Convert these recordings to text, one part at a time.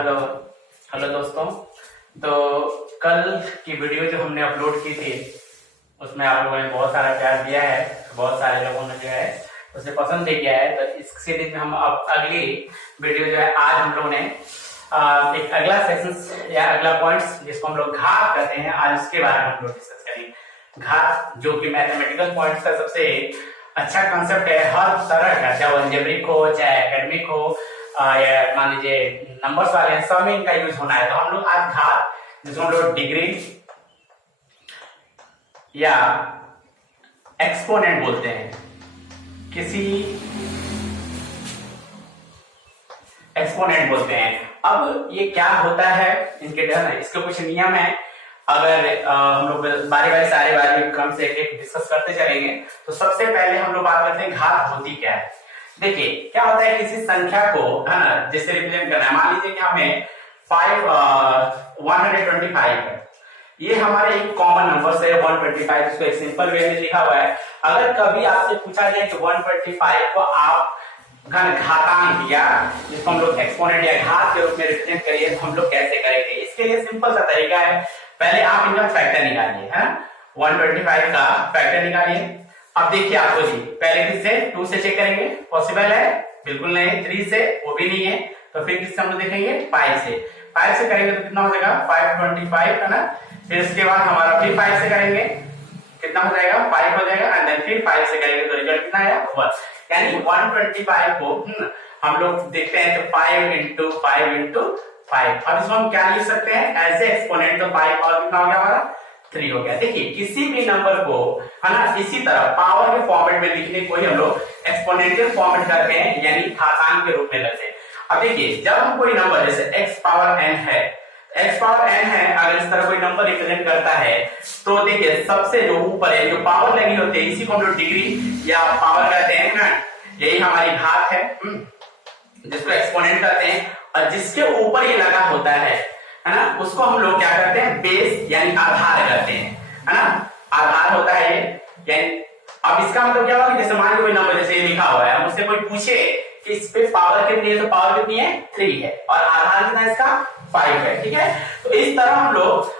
Hello hello दोस्तों। तो कल की वीडियो जो हमने अपलोड की थी उसमें आप लोगों ने बहुत सारा प्यार दिया है, बहुत सारे लोगों ने जो है उसे पसंद भी किया है। तो इस सीरीज में हम अब अगली वीडियो जो है आज हम लोगों ने एक अगला सेक्शन या अगला पॉइंट्स जिसको हम लोग घात कहते हैं, आज उसके बारे में हम लोग डिस्कस करेंगे। घात जो कि मैथमेटिकल पॉइंट्स का सबसे अच्छा कॉन्सेप्ट है, हर तरह का, चाहे अलजेब्रिक हो चाहे एकेडमिक हो या मान लीजिए नंबर्स वाले हैं, सब में इनका यूज होना है। तो हम लोग आज घात जिसको हम लोग डिग्री या एक्सपोनेंट बोलते हैं, किसी एक्सपोनेंट बोलते हैं। अब ये क्या होता है, इनके इसके कुछ नियम है। अगर हम लोग बारी बारी सारे बारे क्रम से एक डिस्कस करते चलेंगे तो सबसे पहले हम लोग बात करते हैं घात होती क्या है। देखिए क्या होता है, किसी संख्या को है ना जिससे रिप्रेजेंट करना है। मान लीजिए कि हमें 125 है, ये हमारे एक कॉमन नंबर से 125, जिसको एक सिंपल वे में लिखा हुआ है। अगर कभी आपसे पूछा जाए कि 125 को आप घातांक या जिसको हम लोग एक्सपोनेंट या घात के रूप में रिप्रेजेंट करिए तो हम लोग कैसे करेंगे। इसके लिए सिंपल सा तरीका है, पहले आप इनका फैक्टर निकालिए, है ना 125 का फैक्टर निकालिए। अब देखिए आपको जी, पहले किससे 2 से चेक करेंगे, पॉसिबल है? बिल्कुल नहीं। 3 से, वो भी नहीं है। तो फिर किससे हम लोग देखेंगे? 5 से। 5 से करेंगे तो कितना हो जाएगा? 525 है ना। फिर इसके बाद हमारा फिर 5 से करेंगे, कितना हो जाएगा? 5 हो जाएगा। एंड देन फिर 5 से करेंगे तो रिजल्ट कितना आया? 1। यानी 125 को हम लोग देखते हैं तो 5 इंटू 5 इंटू 5। अब इसको हम क्या लिख सकते हैं एज ए एक्सपोनेंट। तो 5 और कितना हो गया हमारा? 3 हो गया। देखिए किसी भी नंबर को है ना इसी तरह पावर के फॉर्मेट में लिखने को ही हम लोग एक्सपोनेंशियल फॉर्मेट करते हैं, यानी घातांक के रूप में लेते हैं। अब देखिए जब हम कोई नंबर जैसे x पावर n है, x पावर n है, अगर इस तरह कोई नंबर रिप्रेजेंट करता है तो देखिए सबसे जो ऊपर है जो पावर लगी होती है इसी को हम लोग डिग्री या पावर कहते हैं ना। यही हमारी घात है जिसको एक्सपोनेंट कहते हैं। और जिसके ऊपर ये लगा होता है ना, उसको हम लोग क्या करते हैं? बेस यानी आधार करते हैं, है ना। आधार होता है ये, यानी अब इसका मतलब क्या होगा, जैसे मान लीजिए कोई नंबर जैसे ये लिखा हुआ है, मुझसे कोई पूछे कि इस पे पावर कितनी है, तो पावर कितनी है? 3 है। और आधार कितना है इसका? 5 है। ठीक है, तो इस तरह हम लोग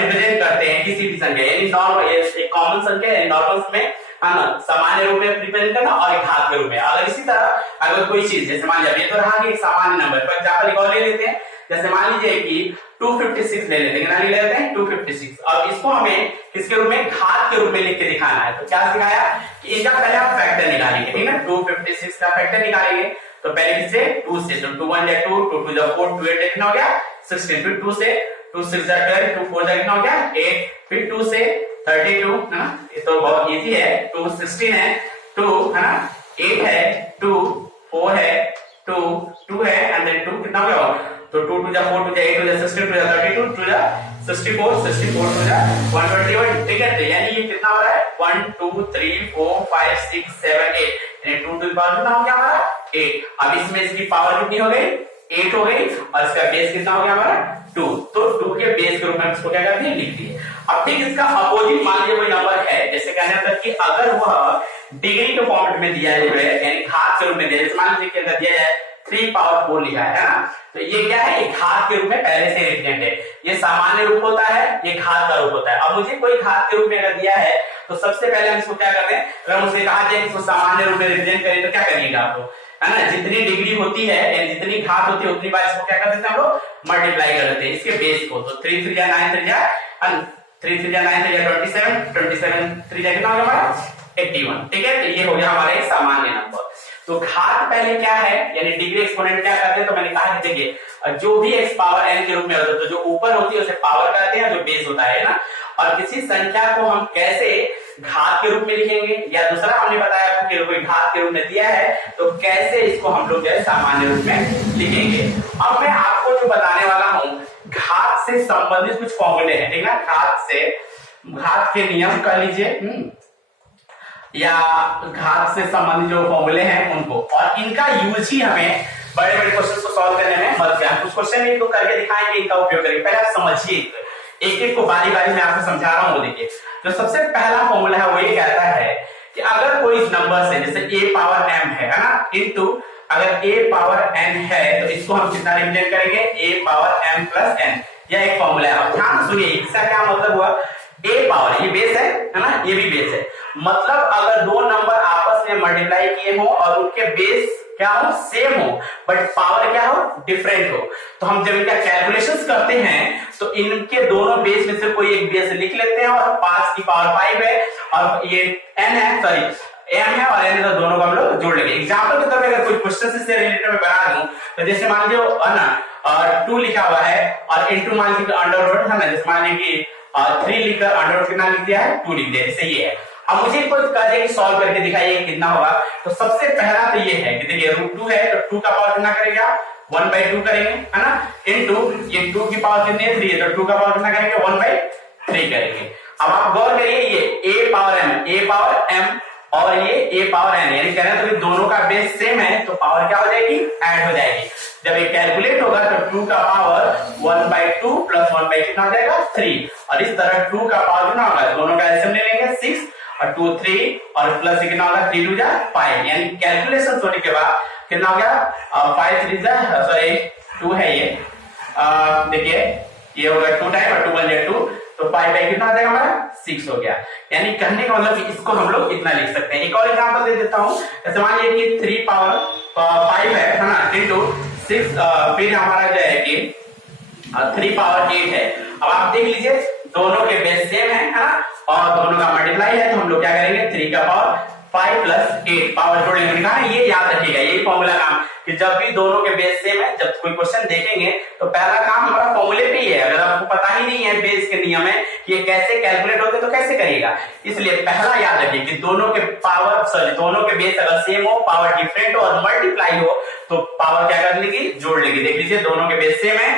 रिप्रेजेंट करते हैं किसी भी संख्या, यानी नॉर्मल एक कॉमन संख्या है नॉर्मल में सामान्य रूप में रिप्रेजेंट करना और एक घात के रूप में। अगर इसी तरह अगर कोई चीज जैसे मान लीजिए तो रहा कि एक सामान्य नंबर, फॉर एग्जांपल एक और ले लेते हैं, जैसे मान लीजिए कि 256 ले लेते हैं, कितना ले लेते हैं? 256। अब इसको हमें किसके रूप में? घात के रूप में लिख के दिखाना है। तो क्या सिखाया कि इनका पहले आप फैक्टर निकालेंगे, ठीक है। 256 का फैक्टर निकालेंगे तो पहले किससे? 2 से। तो 2 1 जा 2, 2 2 जा 4, 2 8 कितना हो गया? 16। फिर 2 से, 2 6 जा 12, 2 4 जा कितना हो गया? 8। फिर 2 से 32, है ना, ये तो बहुत इजी है। 2 16 है, 2 है ना, 8 है, 2 4 है, 2 है, एंड देन 2 कितना हो गया? तो 2 2 जा 4, 2 जा 8, 2 जा 16, 2 जा 32, 2 जा 64, 64 2 जा 121। ठीक है, तो यानी ये कितना हो रहा है? 1 2 3 4 5 6 7 8, यानी 2 टू द पावर कितना हो गया हमारा? 8। अब इसमें इसकी पावर कितनी हो गई? 8 हो गई। और इसका बेस कितना हो गया हमारा? 2। तो 2 के बेस के रूप में इसको क्या करते हैं? लिख दिए। अब ठीक इसका अपोजिट मान लीजिए कोई नंबर है, जैसे कहने का कि अगर वह डिग्री के फॉर्मेट में दिया है यानी घात के रूप में दिया है, मान लीजिए कि अगर दिया है 3 पावर 4 लिखा है ना, तो ये क्या है? ये घात के रूप में पहले से रिप्रेजेंट है। ये सामान्य रूप होता है, ये घात का रूप होता है। अब मुझे कोई घात के रूप में अगर दिया है तो सबसे पहले हम इसको क्या करते हैं? अगर मुझे कहा जाए इसको सामान्य रूप में रिप्रेजेंट करें तो क्या करिएगा आप लोग, है ना, जितनी डिग्री होती है यानी जितनी घात होती है उतनी बार इसको क्या कर देते हैं हम लोग? मल्टीप्लाई कर देते हैं इसके बेस को। तो 3 3 जा 9 3 जा 3 3 जा 9 3 जा 27, 27 3 जा कितना हो गया हमारा? 81। ठीक है, तो ये हो गया हमारा एक सामान्य नंबर। तो घात पहले क्या है, यानी डिग्री एक्सपोनेंट क्या करते हैं? तो मैंने कहा कि देखिए जो भी x पावर n के रूप में होता है तो जो ऊपर होती है उसे पावर कहते हैं, जो बेस होता है ना। और किसी संख्या को हम कैसे घात के रूप में लिखेंगे, या दूसरा हमने बताया आपको कि कोई घात के रूप में दिया है तो कैसे इसको हम लोग जो है सामान्य रूप में लिखेंगे। अब मैं आपको जो बताने वाला हूं घात से संबंधित कुछ फॉर्मूले हैं, ठीक है। घात के नियम कर लीजिए या घात से संबंधित जो फॉर्मूले हैं उनको, और इनका यूज ही हमें बड़े बड़े क्वेश्चन को सॉल्व करने में मदद करें। कुछ क्वेश्चन एक दो करके दिखाएंगे, इनका उपयोग करेंगे। पहले आप समझिए, एक एक को बारी बारी में आपको समझा रहा हूं। देखिए जो सबसे पहला फॉर्मूला है वो ये कहता है कि अगर कोई नंबर से जैसे a पावर m है ना, इनटू अगर a पावर n है तो इसको हम कितना रिप्रेजेंट करेंगे, a power m plus n। यह एक फॉर्मूला है। अब ध्यान सुनिए, इसका क्या मतलब हुआ, a पावर, ये बेस है ना, ये भी बेस है, मतलब अगर दो नंबर आपस में मल्टीप्लाई किए हो और उनके बेस क्या हो, सेम हो, बट पावर क्या हो, डिफरेंट हो, तो हम जब इनका कैलकुलेशंस करते हैं तो इनके दोनों बेस में से कोई एक बेस लिख लेते हैं और 5 की पावर 5 है और ये n है, सॉरी m है और n है, तो दोनों को हम लोग जोड़ लेंगे। एग्जांपल के तौर पे अगर कोई क्वेश्चन से रिलेटेड में बना दूं तो जैसे मान लीजिए ना 2 लिखा हुआ है और इनटू मान लीजिए अंडर रूट है ना, जैसे मान लीजिए कि 3 लिखकर अंडर रूट कितना लिख दिया है, 2 लिख दिया, जैसे ये है। अब मुझे कोई कहे कि सॉल्व करके दिखाइए कितना होगा, तो सबसे पहला तो ये है कि देखिए √2 है तो 2 का पावर कितना करेंगे आप, 1/2 करेंगे, है ना, इनटू ये 2 की पावर कितनी है, 3 है, तो 2 का पावर कितना करेंगे, 1/3 करेंगे। अब आप गौर करिए, ये a पावर m और ये a पावर n, यानी कह रहे हैं तो दोनों का बेस सेम है तो पावर क्या हो जाएगी, ऐड हो जाएगी। जब ये कैलकुलेट होगा तो 2 का पावर 1/2 प्लस 1/2 कितना हो जाएगा, 3, और इस तरह 2 का पावर कितना होगा, दोनों का एलसीएम ले लेंगे 6 और 2 3 और प्लस कितना होगा, 3 2 जा 5, यानी कैलकुलेशन होने के बाद कितना हो गया, 5 3 जा, सॉरी 2 है ये, देखिए ये होगा 2 टाइम और 2 1 जा 2, तो 5 कितना आ जाएगा हमारा, 6 हो गया। यानी कहने का मतलब कि इसको हम लोग इतना लिख सकते हैं। एक और एग्जांपल दे देता हूं, जैसे मान लीजिए कि 3 पावर 5 है ना, इनटू 6, फिर हमारा जो है कि 3 पावर 8 है। अब आप देख लीजिए दोनों के बेस सेम है ना, और दोनों का मल्टीप्लाई है, तो हम लोग क्या करेंगे, 3 का पावर 5 प्लस 8 पावर जोड़ेंगे ना, ये याद रखिएगा, यही फॉर्मूला काम कि जब भी दोनों के बेस सेम है, जब कोई क्वेश्चन देखेंगे तो पहला काम हमारा फॉर्मूले पे ही है। अगर आपको पता ही नहीं है बेस के नियम है कि ये कैसे कैलकुलेट होते तो कैसे करिएगा, इसलिए पहला याद रखिए कि दोनों के पावर, सॉरी दोनों के बेस अगर सेम हो, पावर डिफरेंट हो और मल्टीप्लाई हो तो पावर क्या कर लेगी, जोड़ लेगी। देख लीजिए दोनों के बेस सेम है,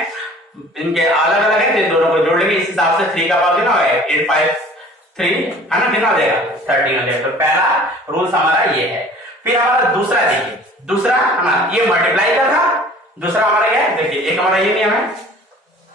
इनके अलग अलग है, तो दोनों को जोड़ लेंगे, इस हिसाब से 3 का पावर कितना है, 8 5 3 है ना, कितना हो जाएगा, 13 हो जाएगा। तो पहला रूल्स हमारा ये है। फिर हमारा दूसरा देखिए, दूसरा है ना, ये मल्टीप्लाई का था, दूसरा हमारा क्या है, देखिए एक हमारा ये नियम है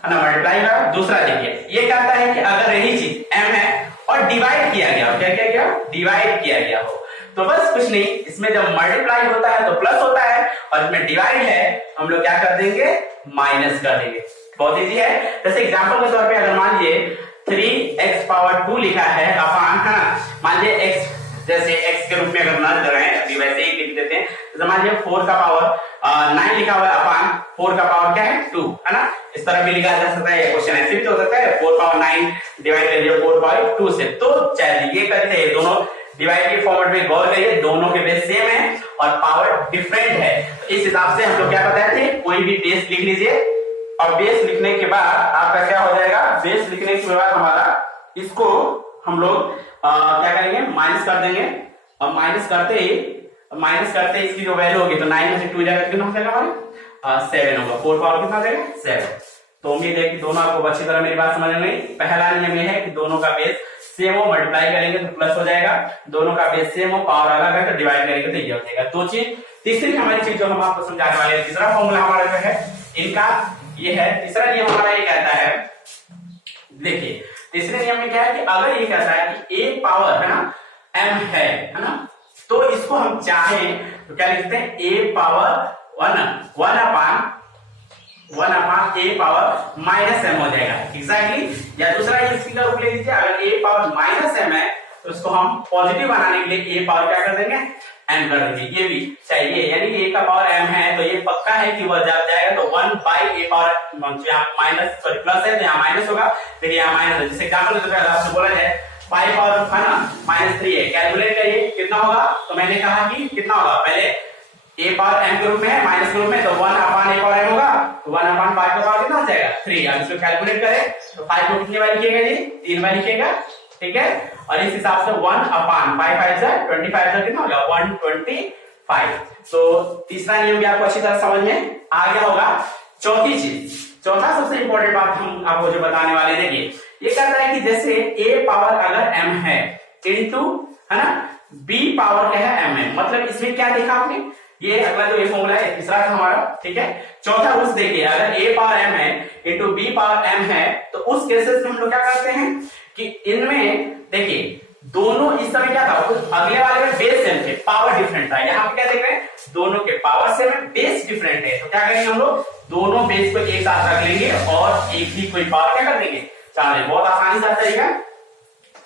ना, मल्टीप्लाई का। दूसरा देखिए ये कहता है कि अगर यही चीज m है और डिवाइड किया गया, क्या किया गया, डिवाइड किया गया हो, तो बस कुछ नहीं, इसमें जब मल्टीप्लाई होता है तो प्लस होता है और इसमें डिवाइड है हम लोग क्या कर देंगे, माइनस कर देंगे। बहुत इजी है। जैसे एग्जांपल के तौर पे अगर मान लीजिए 3x पावर 2 लिखा है अपान, है ना, मान लीजिए x, जैसे x के रूप में अगर ना लगाएं अभी वैसे ही लिख देते हैं, तो मान लीजिए 4 का पावर 9 लिखा हुआ है अपान 4 का पावर क्या है, 2, है ना, इस तरह भी लिखा जा सकता है। क्वेश्चन ऐसे भी तो हो सकता है 4 पावर 9 डिवाइड कर दिया 4 पावर 2 से, तो चलिए ये करते हैं, दोनों डिवाइड के फॉर्मेट में गौर करिए, दोनों के बेस सेम है और पावर डिफरेंट है, तो इस हिसाब से हम लोग क्या बताए थे, कोई भी बेस लिख लीजिए और बेस लिखने के बाद आपका क्या हो जाएगा, बेस लिखने के बाद हमारा इसको हम लोग क्या करेंगे, माइनस कर देंगे, और माइनस करते इसकी जो वैल्यू होगी तो 9 में से 2 जाएगा, कितना हो जाएगा हमारे 7 होगा, 4 पावर कितना हो जाएगा 7। तो उम्मीद है कि दोनों आपको अच्छी तरह मेरी बात समझ में आई। पहला नियम यह है कि दोनों का बेस सेम हो, मल्टीप्लाई करेंगे तो प्लस हो जाएगा, दोनों का बेस सेम हो, पावर अलग है तो डिवाइड करेंगे तो ये हो जाएगा। दो चीज। तीसरी हमारी चीज जो हम आपको समझाने वाले हैं, तीसरा फॉर्मूला हमारा जो है इनका ये है, तीसरा नियम हमारा ये कहता है, देखिए तीसरे नियम में क्या है कि अगर ये कहता है कि a पावर है ना m है ना, तो इसको हम चाहें तो क्या लिखते हैं, a power 1 upon a power minus m हो जाएगा एग्जैक्टली। या दूसरा इसकी का रूप ले लीजिए, अगर a पावर माइनस m है तो इसको हम पॉजिटिव बनाने के लिए a पावर क्या कर देंगे, m कर देंगे, ये भी चाहिए, यानी a का पावर m है तो ये पक्का है कि वह जब जाएगा तो 1/a पावर, यहाँ माइनस सॉरी प्लस है तो यहाँ माइनस होगा, फिर यहाँ माइनस है। जैसे एग्जांपल के तौर पे बोला जाए 5 पावर है ना -3 है, कैलकुलेट करिए कितना होगा, तो मैंने कहा कि कितना होगा, पहले a पावर m के रूप में है, माइनस के रूप में, तो 1 अपान a पावर m होगा, तो 1 अपान 5 का पावर कितना हो जाएगा 3। अब इसको कैलकुलेट करें तो 5 को कितनी बार लिखिएगा जी, 3 बार लिखिएगा, ठीक है। और इस हिसाब से 1 अपान 5 5 से 25 से कितना होगा 125। तो तीसरा नियम भी आपको अच्छी तरह समझ में आ गया होगा। चौथी चीज, चौथा सबसे इंपॉर्टेंट बात हम आपको जो बताने वाले, देखिए ये कहता है कि जैसे a पावर अगर m है इनटू, है ना, b पावर क्या है m है, मतलब इसमें क्या देखा आपने, ये अगला जो ये फॉर्मूला है तीसरा था हमारा, ठीक है। चौथा रूल्स देखिए, अगर a पावर m है इनटू b पावर m है तो उस केसेस में हम लोग क्या करते हैं कि इनमें देखिए दोनों इस समय क्या था, अगले वाले में बेस सेम थे, पावर डिफरेंट था। यहाँ पे क्या देख रहे हैं, दोनों के पावर सेम है, बेस डिफरेंट है। तो क्या करेंगे हम लोग, दोनों बेस को एक साथ रख लेंगे और एक ही कोई पावर क्या कर देंगे, चार। बहुत आसानी से तरीका,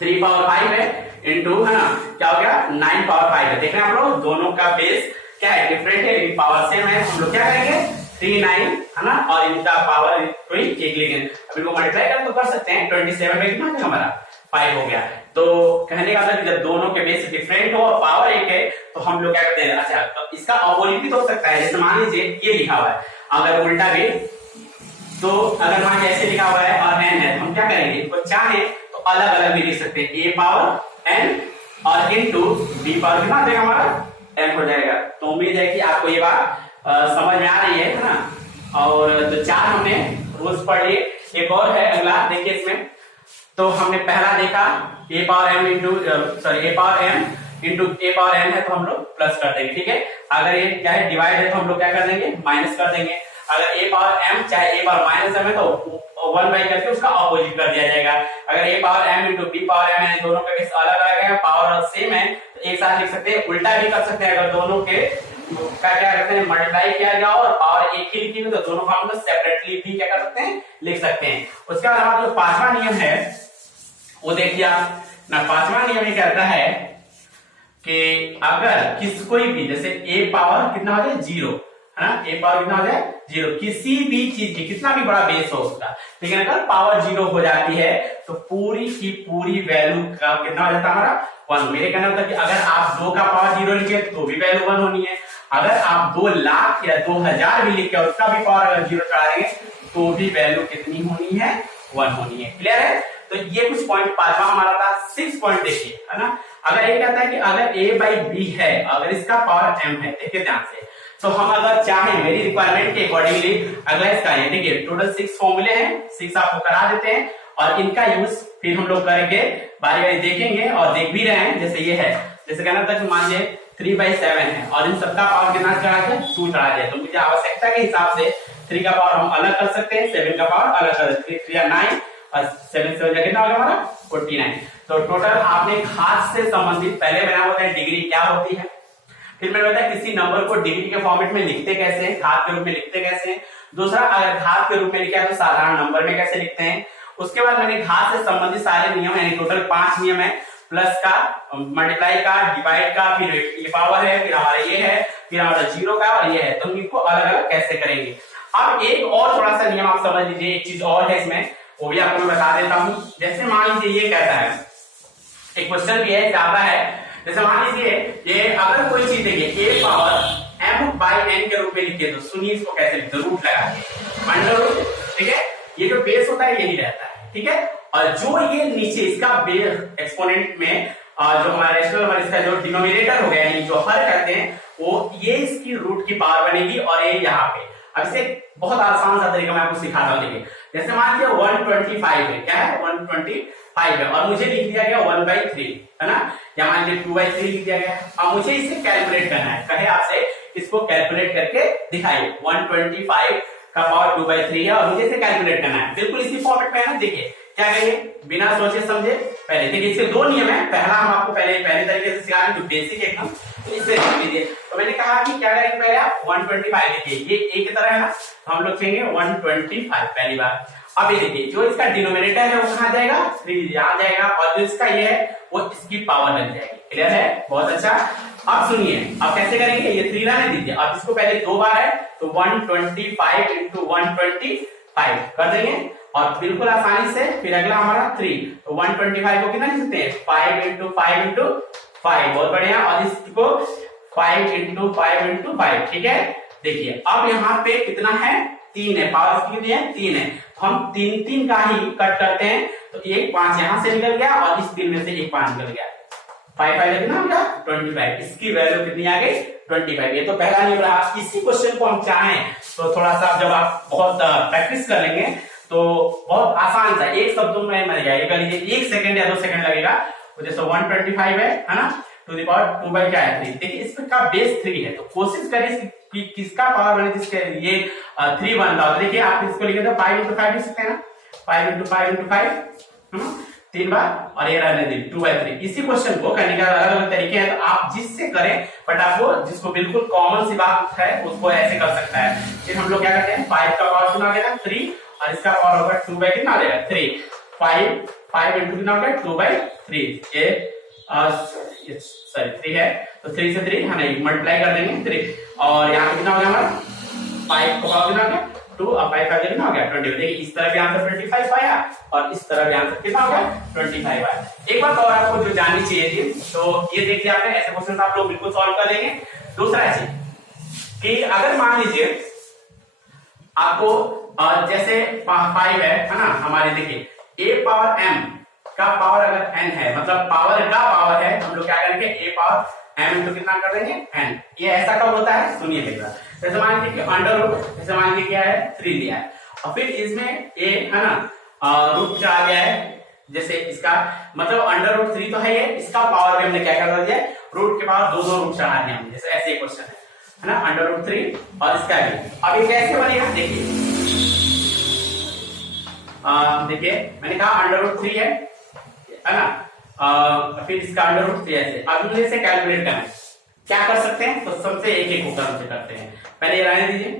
3 पावर 5 है इंटू, है ना, क्या हो गया 9 पावर 5 है। देख रहे हैं आप लोग, दोनों का बेस क्या है, डिफरेंट है लेकिन पावर सेम है। हम लोग क्या करेंगे 3 9, है ना, और इनका पावर कोई एक लेंगे। अब इनको मल्टीप्लाई कर तो कर सकते हैं, 27 में कितना है हमारा 5 हो गया। तो कहने का मतलब जब दोनों के बेस डिफरेंट हो और पावर एक है तो हम लोग क्या करते हैं, अच्छा तो इसका अपोजिट भी तो हो सकता है। जैसे मान लीजिए ये लिखा हुआ है, अगर उल्टा भी, तो अगर मान ऐसे लिखा हुआ है और n है, तो हम क्या करेंगे, इसको चाहे तो अलग अलग भी लिख सकते हैं, a पावर n और इनटू b पावर कितना आ जाएगा हमारा m हो जाएगा। तो उम्मीद है कि आपको ये बात समझ में आ रही है ना। और तो 4 हमने रूल्स पढ़ लिए। एक और है अगला, देखिए इसमें तो हमने पहला देखा a power m into sorry a power m into a power n है तो हम लोग प्लस कर देंगे, ठीक है। अगर ये क्या है डिवाइड है तो हम लोग क्या कर देंगे, माइनस कर देंगे। अगर a पावर m चाहे a पावर माइनस m है तो 1 बाई करके उसका अपोजिट कर दिया जाएगा। अगर a power m into b power m है, दोनों के बेस अलग अलग है, पावर सेम है, तो एक साथ लिख सकते हैं। उल्टा भी कर सकते हैं, अगर दोनों के क्या करते हैं मल्टीप्लाई किया गया और पावर एक ही लिखी तो दोनों का हम लोग सेपरेटली भी क्या कर सकते हैं, लिख सकते हैं। उसके बाद हमारा जो 5वां नियम है वो देखिए आप ना, 5वां नियम ये कहता है कि अगर किस कोई भी, जैसे a पावर कितना हो जाए 0, है ना, a पावर कितना हो जाए 0, किसी भी चीज की कितना भी बड़ा बेस हो उसका, लेकिन अगर पावर 0 हो जाती है तो पूरी की पूरी वैल्यू का कितना हो जाता है हमारा 1। मेरे कहना होता है कि अगर आप 2 का पावर 0 लिखे तो भी वैल्यू 1 होनी है, अगर आप 2 लाख या 2000 भी लिखे उसका भी पावर अगर 0 चढ़ा देंगे तो भी वैल्यू कितनी होनी है, 1 होनी है। क्लियर है। तो ये कुछ पॉइंट 5वां हमारा था। 6 पॉइंट देखिए, है ना, अगर ये कहता है कि अगर a बाई b है, अगर इसका पावर m है, देखिए ध्यान से, तो हम अगर चाहें मेरी रिक्वायरमेंट के अकॉर्डिंगली अगला इसका है, देखिए टोटल 6 फॉर्मूले हैं, 6 आपको करा देते हैं और इनका यूज फिर हम लोग करेंगे, बारी बारी देखेंगे और देख भी रहे हैं। जैसे ये है, जैसे कहना था कि मान लीजिए 3/7 है और इन सबका पावर कितना चढ़ा दिया, 2 चढ़ा दिया, तो मुझे आवश्यकता के हिसाब से 3 का पावर हम अलग कर सकते हैं, 7 का पावर अलग कर सकते हैं, 3 9 और 7 से कितना हो गया हमारा 49। तो टोटल आपने घात से संबंधित पहले बना होता है डिग्री क्या होती है, फिर मैंने बताया किसी नंबर को डिग्री के फॉर्मेट में लिखते कैसे हैं, घात के रूप में लिखते कैसे हैं। दूसरा, अगर घात के रूप में लिखा है तो साधारण नंबर में कैसे लिखते हैं। उसके बाद मैंने घात से संबंधित सारे नियम, यानी टोटल 5 नियम है, प्लस का, मल्टीप्लाई का, डिवाइड का, फिर ये पावर है, फिर हमारा ये है, फिर हमारा 0 का और ये है, तो इनको अलग अलग कैसे करेंगे। अब एक और थोड़ा सा नियम आप समझ लीजिए, एक चीज और है इसमें, वो भी आपको मैं बता देता हूं। जैसे मान लीजिए ये कहता है, एक क्वेश्चन भी है ज्यादा है, जैसे मान लीजिए ये अगर कोई चीज देखिए a power m by n के रूप में लिखे, तो सुनिए इसको कैसे लिखते, रूट लगा के अंडर रूट, ठीक है। ये जो बेस होता है यही रहता है, ठीक है। और जो ये नीचे इसका बेस एक्सपोनेंट में जो हमारा रेशनल नंबर, इसका जो डिनोमिनेटर हो गया, यानी जो हर करते हैं, वो ये इसकी रूट की पावर बनेगी और ये यहाँ पे। अब इसे बहुत आसान सा तरीका मैं आपको सिखाता हूँ। देखिए जैसे मान लीजिए 125 है, क्या है 125 है और मुझे लिख दिया गया 1/3, है ना, या मान लीजिए 2/3 लिख दिया गया। अब मुझे इसे कैलकुलेट करना है, कहे आपसे इसको कैलकुलेट करके दिखाइए, 125 का पावर 2/3 है और मुझे इसे कैलकुलेट करना है। बिल्कुल इसी फॉर्मेट में है ना। देखिए क्या करेंगे, बिना सोचे समझे पहले देखिए, इसके 2 नियम है। पहला हम आपको पहले तरीके से सिखा रहे हैं, जो बेसिक एकदम, तो इससे लिख लीजिए। तो मैंने कहा कि क्या करेंगे, पहले आप 125 लिखिए, ये a की तरह है ना, तो हम लोग लिखेंगे 125 पहली बार। अब ये देखिए जो इसका डिनोमिनेटर है वो कहां जाएगा, 3 आ जाएगा, और जो इसका ये है वो इसकी पावर लग जाएगी। क्लियर है, बहुत अच्छा। अब सुनिए, अब कैसे करेंगे, ये 3 रहने दीजिए, अब इसको पहले 2 बार है तो 125 इंटू 125 कर देंगे और बिल्कुल आसानी से फिर अगला हमारा 3, तो 125 को कितना लिख सकते हैं, 5 इंटू 5 इंटू 5, बहुत बढ़िया, और इसको 5 इंटू 5 इंटू 5, ठीक है। देखिए अब यहाँ पे कितना है, 3 है, पावर कितनी है, 3 है, तो हम 3 का ही कट करते हैं, तो 1 5 यहां से निकल गया और इस 3 में से 1 5 निकल गया, 5 5 कितना हो गया 25, इसकी वैल्यू कितनी आ गई 25। ये तो पहला नियम रहा। इसी क्वेश्चन को हम चाहें तो थोड़ा सा जब आप बहुत प्रैक्टिस कर लेंगे तो बहुत आसान सा एक शब्दों में मर जाएगा, कर लीजिए 1 सेकंड या 2 सेकंड लगेगा। तो जैसे 125 है ना, टू द पावर 2 बाई क्या है 3, देखिए इसका बेस 3 है, तो कोशिश करिए कि किसका पावर बने जिसके ये 3 बनता हो। देखिए आप इसको लिखे तो 5 इंटू 5 लिख सकते हैं ना, 5 इंटू 5 इंटू 5, 3 बार और ये रहने दी 2/3। इसी क्वेश्चन को करने का अलग अलग तरीके हैं, तो आप जिससे करें, बट आपको जिसको बिल्कुल कॉमन सी बात है उसको ऐसे कर सकता है। फिर हम लोग क्या करते हैं, 5 का पावर कितना हो जाएगा 3 और इसका पावर होगा 2 बाई कितना हो जाएगा 3। 5 इंटू कितना हो गया 2/3। ये सॉरी 3 है तो 3 से 3 हमें मल्टीप्लाई कर देंगे 3 और यहाँ पे कितना हो गया हमारा 5 का पावर कितना हो गया 2 और 5 का कितना हो गया 20। देखिए इस तरह भी आंसर 25 आया और इस तरह भी आंसर कितना हो गया 25 आया। एक बात और आपको जो जाननी चाहिए थी, तो ये देखिए आपने ऐसे क्वेश्चन आप लोग बिल्कुल सॉल्व कर लेंगे। दूसरा ऐसे कि अगर मान लीजिए आपको जैसे 5 है ना, हमारे देखिए a पावर m का पावर अगर n है, मतलब पावर का पावर है, हम लोग क्या करेंगे a पावर m इंटू कितना कर देंगे n। ये ऐसा कब होता है सुनिए एक बार। जैसे मान लीजिए कि अंडर रूट, जैसे मान लीजिए क्या है 3 लिया है और फिर इसमें a है ना रूट क्या आ गया है, जैसे इसका मतलब अंडर रूट 3 तो है ये, इसका पावर भी हमने क्या कर दिया रूट के पावर दो रूट चढ़ा दिया हमने, जैसे ऐसे क्वेश्चन है ना अंडर रूट 3 और इसका भी। अब ये कैसे बनेगा देखिए, देखिए मैंने कहा अंडर रूट 3 है ना, फिर इसका अंडर रूट 3 ऐसे। अब मुझे इसे कैलकुलेट करना है, क्या कर सकते हैं, तो सबसे एक एक क्रम से करते हैं। पहले ये रहने दीजिए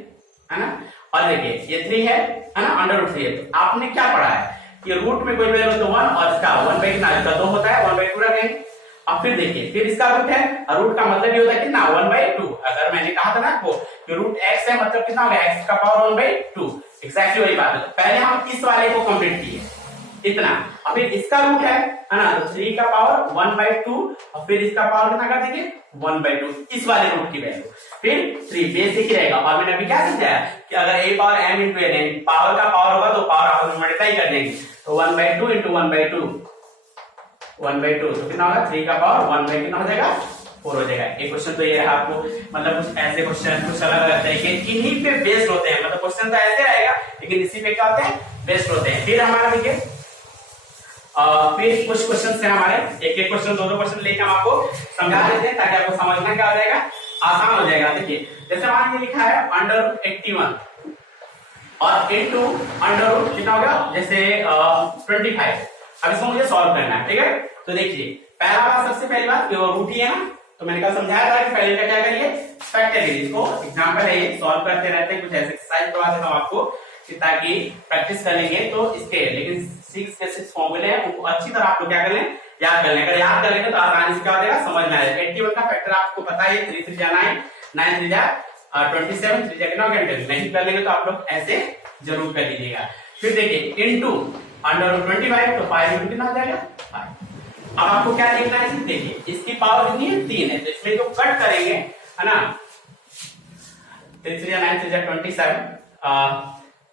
है ना, और देखिए ये 3 है ना अंडर रूट 3 है, तो आपने क्या पढ़ा है कि रूट में कोई वैल्यू तो 1 और इसका 1 बाई कितना इसका 2 होता है 1/2 रखेंगे। अब फिर देखिए फिर इसका रूट है और रूट का मतलब ये होता है कितना 1/2। अगर मैंने कहा था ना आपको कि रूट x है मतलब कितना हो गया x का पावर 1/2, एक्जैक्टली वही बात है। पहले हम इस वाले को कंप्लीट किए इतना, अब फिर इसका रूट है ना, तो 3 का पावर 1/2 और फिर इसका पावर कितना कर देंगे 1/2, इस वाले रूट की वैल्यू फिर 3 बेसिक ही रहेगा। और मैंने अभी क्या समझाया कि अगर a power m into n power का पावर होगा तो पावर आप मल्टीप्लाई कर देंगे, तो 1/2 इंटू 1/2 तो कितना होगा 3 का पावर 1 बाई कितना हो जाएगा 4 हो जाएगा। एक क्वेश्चन तो ये है आपको, मतलब कुछ ऐसे क्वेश्चन कुछ अलग अलग तरीके इन्हीं पे बेस्ड होते हैं, मतलब क्वेश्चन तो ऐसे आएगा लेकिन इसी पे क्या होते हैं बेस्ड होते हैं। फिर हमारा देखिए फिर कुछ क्वेश्चन है हमारे, एक एक क्वेश्चन दो क्वेश्चन लेके हम आपको समझा देते हैं ताकि आपको समझना क्या हो जाएगा आसान हो जाएगा। देखिए जैसे मान लीजिए लिखा है अंडर रूट 81 और इनटू अंडर रूट कितना होगा जैसे 25। अब इसको मुझे सॉल्व करना है, ठीक है। तो देखिए पहला बात, सबसे पहली बात रूट ही है ना, तो मैंने कल समझाया था कि पहले का क्या करिए फैक्टर लीजिए, इसको एग्जांपल है ये सॉल्व करते रहते हैं, कुछ ऐसे एक्सरसाइज करवा देता हूं आपको ताकि प्रैक्टिस कर लेंगे। तो इसके लेकिन 6 के 6 फॉर्मूले हैं उनको अच्छी तरह आप लोग क्या कर लें याद कर लें, अगर याद कर लेंगे तो आसानी से क्या हो जाएगा समझ में आएगा। 81 का फैक्टर आपको पता है 3 3 जा 9 9 3 जा 27 3 जा कितना हो गया 10, नहीं कर लेंगे तो आप लोग ऐसे जरूर कर लीजिएगा। फिर देखिए इनटू अंडर रूट 25 तो 5 इंटू कितना हो जाएगा 5। अब आपको क्या देखना है, देखिए इसकी पावर कितनी है 3 है, तो इसमें जो कट करेंगे है ना 3 3 जा 9 3 जा 27,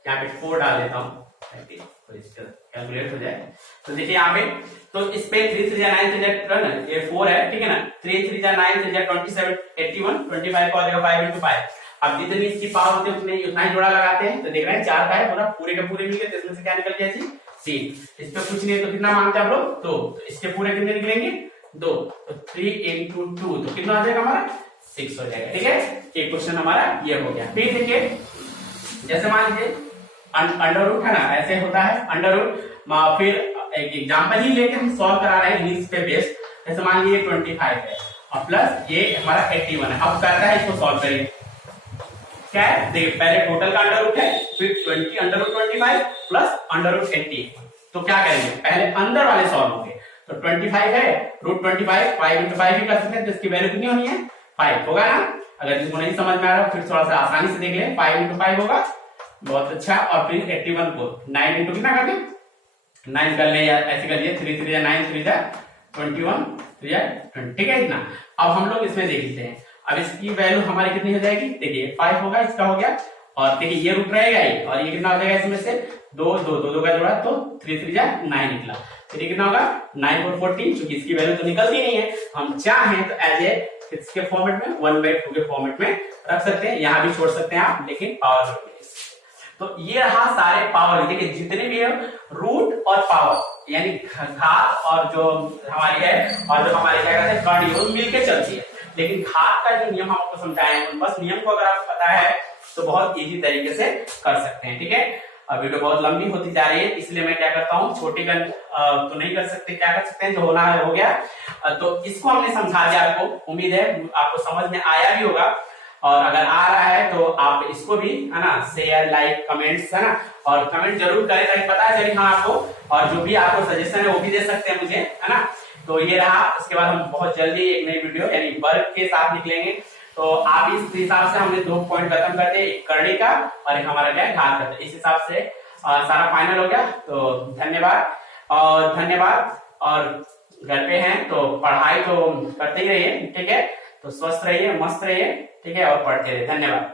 यहाँ पे 4 डाल देता हूँ कैलकुलेट हो जाए। तो देखिए यहाँ पे तो इस पे 3 3 जा 9 3 जा ये 4 है, ठीक है ना, 3 3 जा 9 3 जा 27 81 25 का हो जाएगा 5 इंटू 5। अब जितनी इसकी पावर होती है उतने उतना ही जोड़ा लगाते हैं, तो देख रहे हैं 4 का है पूरा पूरे के पूरे मिल गए, तो इसमें से क्या निकल गया जी 3। इस पे कुछ नहीं है तो कितना मानते हैं आप लोग 2, तो इसके पूरे कितने निकलेंगे 2, तो 3 इंटू 2 तो कितना आ जाएगा हमारा 6 हो जाएगा, ठीक है। एक क्वेश्चन हमारा ये हो गया। फिर देखिए जैसे मान लीजिए अंडर रूट है ना, ऐसे होता है अंडर रूट, फिर एक एग्जांपल ही लेके हम सॉल्व करा रहे हैं इस पे बेस्ड। जैसे मान लीजिए 25 है और प्लस ये हमारा 81 है, अब करता है इसको सॉल्व करिए क्या है, देखिए पहले टोटल का अंडर रूट है, फिर 20 under root 25 plus under root 80, तो क्या करेंगे पहले अंदर वाले सॉल्व होंगे, तो 25 है रूट 25 5 इंटू 5 भी कर सकते हैं, तो इसकी वैल्यू कितनी होनी है 5 होगा ना। अगर जिसको नहीं समझ में आ रहा फिर थोड़ा सा आसानी से देख ले, 5 इंटू 5 होगा, बहुत अच्छा। और फिर 81 को 9 इंटू कितना कर दे 9 कर ले, यार ऐसे कर लिए 3 3 जा 9 3 जा 21 3 जा 20, ठीक है इतना। अब हम लोग इसमें देख लेते हैं, अब इसकी वैल्यू हमारी कितनी हो जाएगी, देखिए 5 होगा, इसका हो गया, और देखिए ये रूट रहेगा ही, और ये कितना हो जाएगा इसमें से 2 2 2 2 का जोड़ा, तो 3 3 जा 9 निकला, फिर कितना होगा 9 4 14, क्योंकि इसकी वैल्यू तो निकलती नहीं है, हम चाहें तो एज ए इसके फॉर्मेट में 1/2 के फॉर्मेट में रख सकते हैं, यहाँ भी छोड़ सकते हैं आप, लेकिन पावर तो ये रहा सारे पावर। देखिए जितने भी है रूट और पावर यानी घात और जो हमारी है और जो हमारी क्या कहते हैं कर्ण, वो मिलके चलती है, लेकिन घात का जो नियम आपको समझाए हैं बस नियम को अगर आपको पता है तो बहुत इजी तरीके से कर सकते हैं, ठीक है। वीडियो बहुत लंबी होती जा रही है, इसलिए मैं क्या करता हूँ, छोटी गन तो नहीं कर सकते, क्या कर सकते हैं, जो होना है हो गया। तो इसको हमने समझा दिया आपको, उम्मीद है आपको समझ में आया भी होगा। और अगर आ रहा है तो आप इसको भी, है ना, शेयर, लाइक, कमेंट्स, है ना, और कमेंट जरूर करें ताकि पता चले हाँ आपको, और जो भी आपको सजेशन है वो भी दे सकते हैं मुझे, है ना। तो ये रहा, इसके बाद हम बहुत जल्दी एक नई वीडियो यानी वर्क के साथ निकलेंगे। तो आप इस हिसाब से हमने 2 पॉइंट खत्म करते, एक करने का और एक हमारा क्या है घात करते, इस हिसाब से सारा फाइनल हो गया। तो धन्यवाद और घर पे हैं तो पढ़ाई तो करते ही रहिए, ठीक है। तो स्वस्थ रहिए, मस्त रहिए, ठीक है, और पढ़ते रहिए। धन्यवाद।